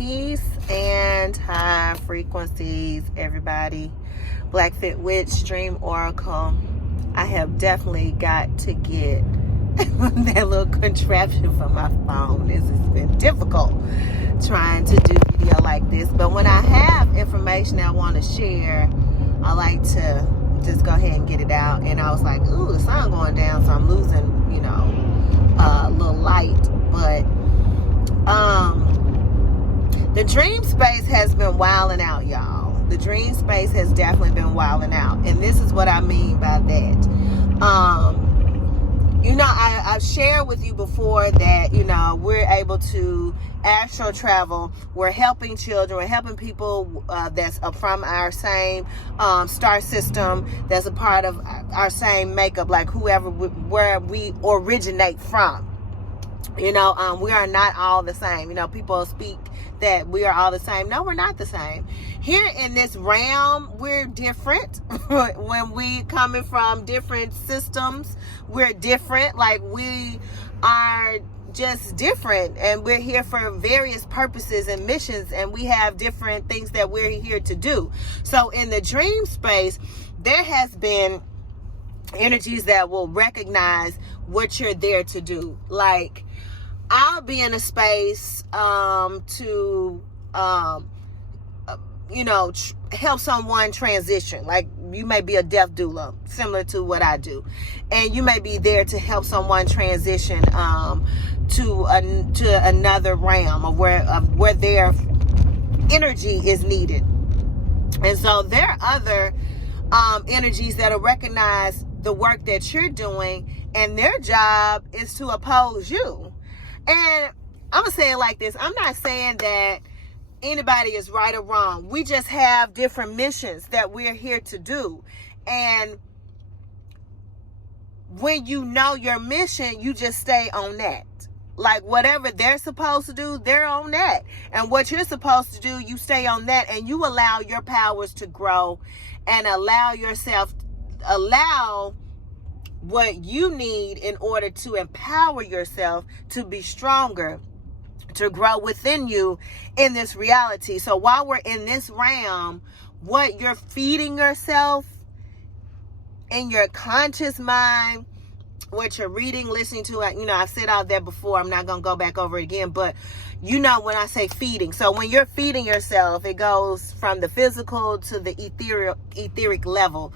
Peace and high frequencies, everybody. Blackfit Witch, Dream Oracle. I have definitely got to get that little contraption for my phone. This has been difficult trying to do video like this. But when I have information I want to share, I like to just go ahead and get it out. And I was like, ooh, the sun going down, so I'm losing, a little light. But the dream space has been wilding out, y'all. The dream space has definitely been wilding out. And this is what I mean by that. I've shared with you before that, we're able to astral travel. We're helping children. We're helping people that's from our same star system, that's a part of our same makeup, like where we originate from. We are not all the same. People speak that we are all the same. No, we're not the same. Here in this realm, we're different. When we coming from different systems, we're different. Like, we are just different, and we're here for various purposes and missions, and we have different things that we're here to do. So in the dream space, there has been energies that will recognize what you're there to do. Like, I'll be in a space to help someone transition. Like, you may be a death doula, similar to what I do, and you may be there to help someone transition to another realm of where their energy is needed. And so there are other energies that'll recognize the work that you're doing, and their job is to oppose you. And I'm gonna say it like this: I'm not saying that anybody is right or wrong. We just have different missions that we're here to do. And when you know your mission, you just stay on that. Like, whatever they're supposed to do, they're on that. And what you're supposed to do, you stay on that, and you allow your powers to grow, and allow what you need in order to empower yourself to be stronger, to grow within you in this reality. So while we're in this realm, what you're feeding yourself in your conscious mind, what you're reading, listening to, I've said all that before. I'm not going to go back over it again, but when I say feeding. So when you're feeding yourself, it goes from the physical to the etheric level.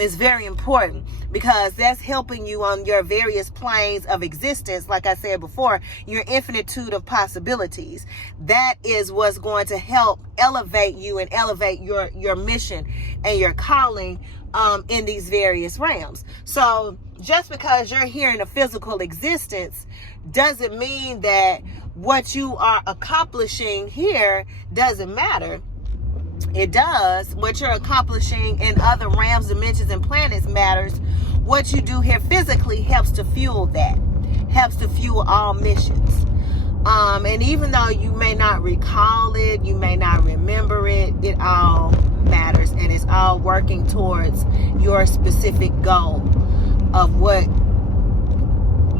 Is very important, because that's helping you on your various planes of existence. Like I said before, your infinitude of possibilities. That is what's going to help elevate you and elevate your mission and your calling in these various realms. So just because you're here in a physical existence doesn't mean that what you are accomplishing here doesn't matter. It does. What you're accomplishing in other realms, dimensions, and planets matters. What you do here physically helps to fuel that, helps to fuel all missions. And even though you may not recall it, you may not remember it, it all matters, and it's all working towards your specific goal of what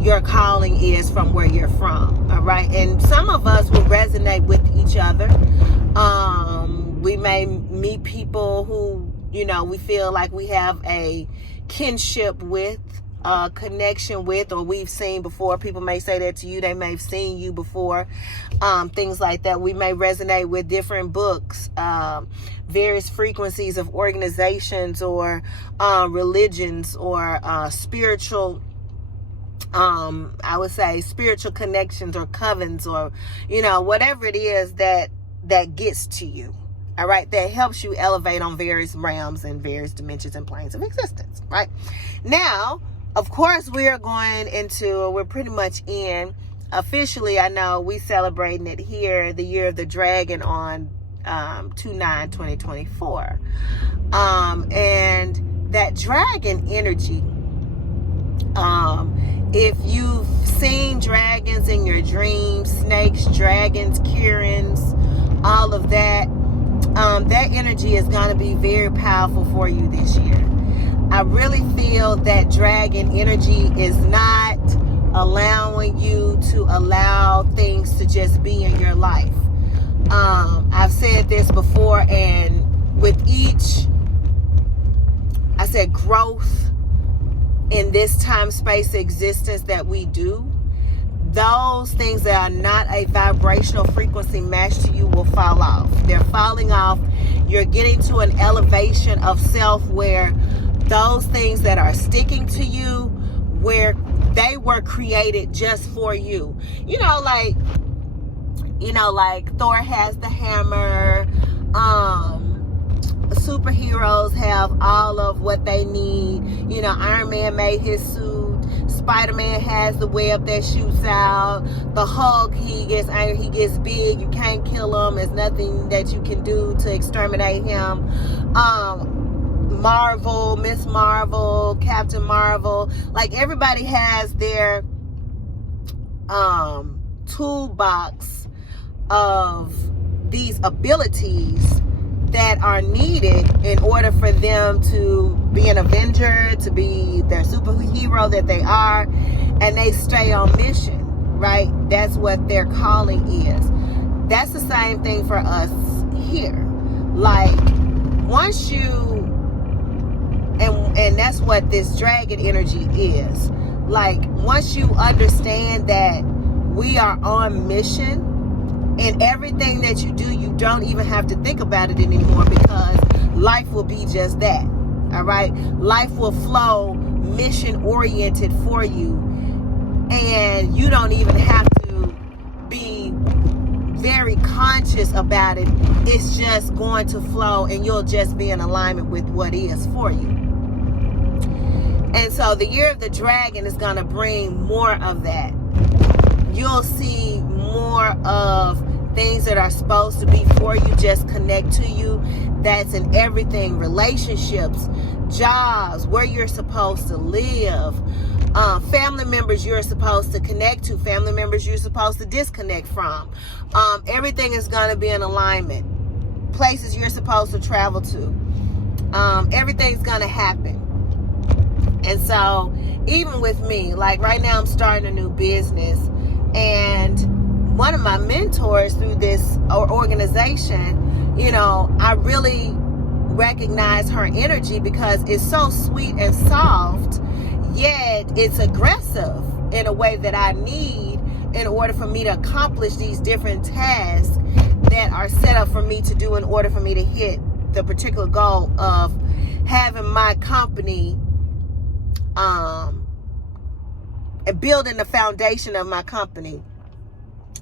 your calling is from where you're from. All right. And some of us will resonate with each other. We may meet people who, we feel like we have a kinship with, connection with, or we've seen before. People may say that to you. They may have seen you before. Things like that. We may resonate with different books, various frequencies of organizations or religions or spiritual, I would say spiritual connections or covens, or, whatever it is that gets to you. All right, that helps you elevate on various realms and various dimensions and planes of existence. Right now, of course, we're pretty much in officially. I know we celebrating it here, the year of the dragon, on 2/9/2024, and that dragon energy. If you've seen dragons in your dreams, snakes, dragons, Kirins, all of that. That energy is going to be very powerful for you this year. I really feel that dragon energy is not allowing you to allow things to just be in your life. I've said this before, and with each, I said, growth in this time, space, existence that we do, those things that are not a vibrational frequency match to you will fall off. They're falling off. You're getting to an elevation of self where those things that are sticking to you, where they were created just for you. Like Thor has the hammer. Superheroes have all of what they need. Iron Man made his suit. Spider-Man has the web that shoots out. The Hulk, he gets angry, he gets big. You can't kill him. There's nothing that you can do to exterminate him. Marvel, Miss Marvel, Captain Marvel, like everybody has their toolbox of these abilities that are needed in order for them to be an Avenger, to be their superhero that they are, and they stay on mission, right? That's what their calling is. That's the same thing for us here. Like, once you, and that's what this dragon energy is. Like, once you understand that we are on mission, and everything that you do, you don't even have to think about it anymore, because life will be just that. All right? Life will flow mission oriented for you, and you don't even have to be very conscious about it. It's just going to flow, and you'll just be in alignment with what is for you. And so the year of the dragon is going to bring more of that. You'll see more of things that are supposed to be for you just connect to you. That's in everything: relationships, jobs, where you're supposed to live, family members you're supposed to connect to, family members you're supposed to disconnect from. Everything is going to be in alignment. Places you're supposed to travel to. Everything's going to happen. And so even with me, like right now I'm starting a new business, and one of my mentors through this organization, I really recognize her energy because it's so sweet and soft, yet it's aggressive in a way that I need in order for me to accomplish these different tasks that are set up for me to do in order for me to hit the particular goal of having my company, and building the foundation of my company,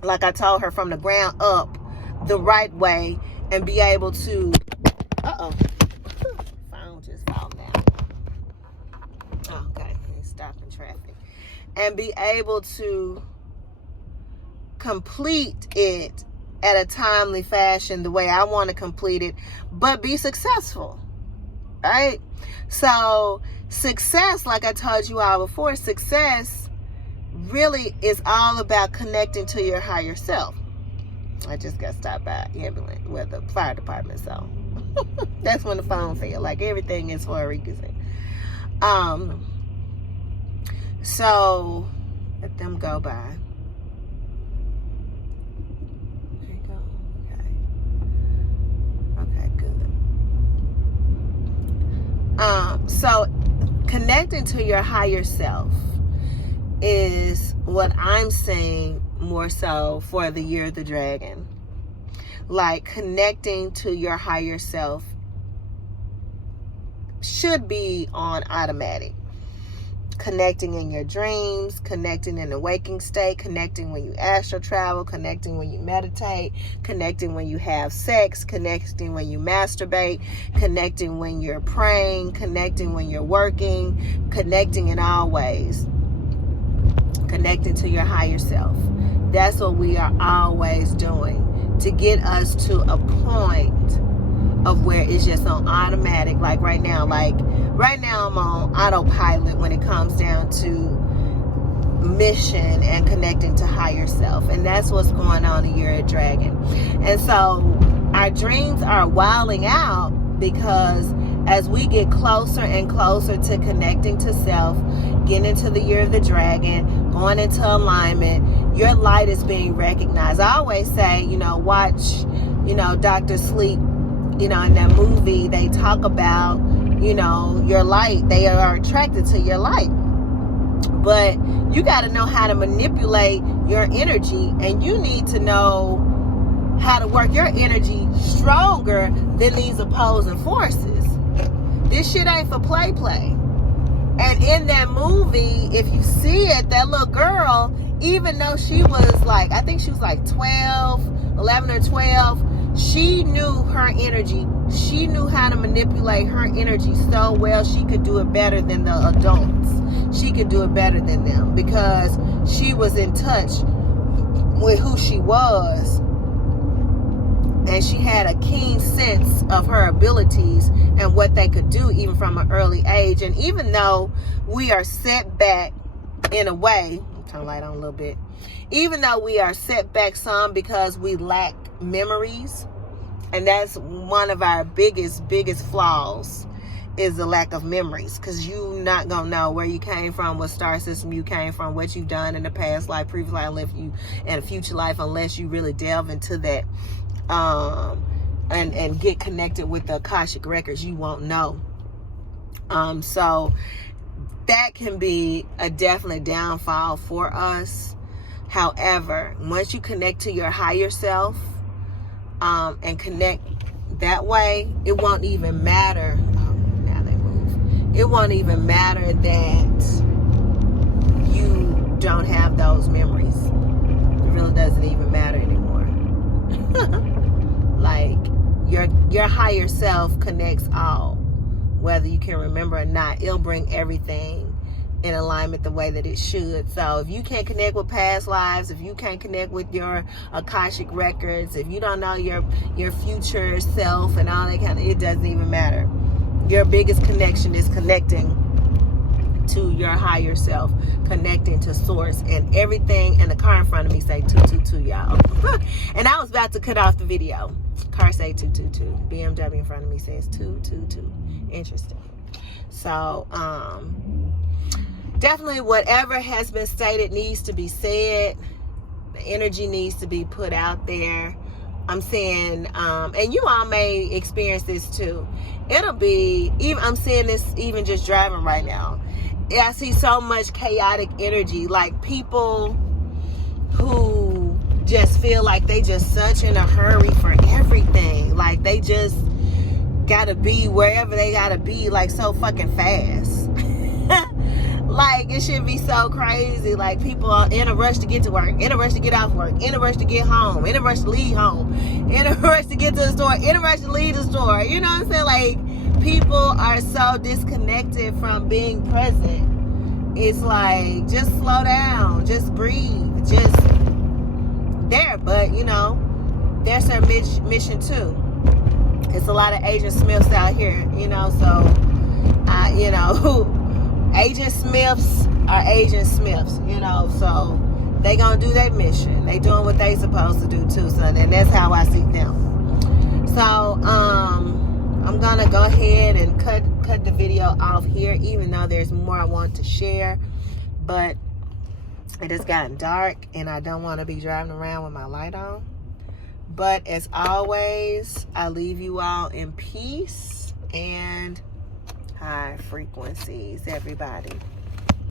like I told her, from the ground up the right way, and be able to phone just fall down. Okay, stopping traffic, and be able to complete it at a timely fashion the way I want to complete it, but be successful, right? So success, like I told you all before, success really is all about connecting to your higher self. I just got stopped by ambulance with the fire department, so that's when the phone fell. Like, everything is for a reason. So let them go by. There you go. Okay, good. So connecting to your higher self is what I'm saying more so for the year of the dragon. Like, connecting to your higher self should be on automatic. Connecting in your dreams, connecting in the waking state, connecting when you astral travel, connecting when you meditate, connecting when you have sex, connecting when you masturbate, connecting when you're praying, connecting when you're working, connecting in all ways. Connecting to your higher self. That's what we are always doing to get us to a point of where it's just on automatic. Like right now I'm on autopilot when it comes down to mission and connecting to higher self. And that's what's going on in Year of Dragon. And so our dreams are wilding out, because as we get closer and closer to connecting to self, getting into the Year of the Dragon, going into alignment, your light is being recognized. I always say, watch, Dr. Sleep, in that movie, they talk about, your light. They are attracted to your light. But you got to know how to manipulate your energy, and you need to know how to work your energy stronger than these opposing forces. This shit ain't for play. And in that movie, if you see it, that little girl, even though she was like, I think she was like 11 or 12, she knew her energy. She knew how to manipulate her energy so well, she could do it better than the adults. She could do it better than them because she was in touch with who she was. And she had a keen sense of her abilities and what they could do even from an early age. And even though we are set back in a way, turn the light on a little bit, even though we are set back some because we lack memories, and that's one of our biggest flaws, is the lack of memories, because you not gonna know where you came from, what star system you came from, what you've done in the past life, previous life, and a future life, unless you really delve into that and get connected with the Akashic records. You won't know. So that can be a definite downfall for us. However, once you connect to your higher self, and connect that way, it won't even matter. Now they move. It won't even matter that you don't have those memories. It really doesn't even matter anymore. Like your higher self connects all, whether you can remember or not. It'll bring everything in alignment the way that it should. So if you can't connect with past lives, if you can't connect with your Akashic records, if you don't know your future self and all that kind of, it doesn't even matter. Your biggest connection is connecting to your higher self, connecting to source, and everything. And the car in front of me say 222, y'all. And I was about to cut off the video. Car say 222. BMW in front of me says 222. Interesting. So definitely whatever has been stated needs to be said. The energy needs to be put out there. I'm saying, and you all may experience this too. It'll be, even I'm seeing this even just driving right now. I see so much chaotic energy, like people who just feel like they just such in a hurry for everything. Like they just gotta be wherever they gotta be, like so fucking fast. Like it should be so crazy. Like people are in a rush to get to work, in a rush to get off work, in a rush to get home, in a rush to leave home, in a rush to get to the store, in a rush to leave the store. You know what I'm saying? Like people are so disconnected from being present. It's like, just slow down, just breathe, just there. But there's their mission too. It's a lot of Agent Smiths out here, so Agent Smiths are Agent Smiths, so they gonna do their mission. They doing what they supposed to do too, son, and that's how I see them. So I'm gonna go ahead and cut the video off here, even though there's more I want to share, but it has gotten dark and I don't want to be driving around with my light on. But as always, I leave you all in peace and high frequencies, everybody.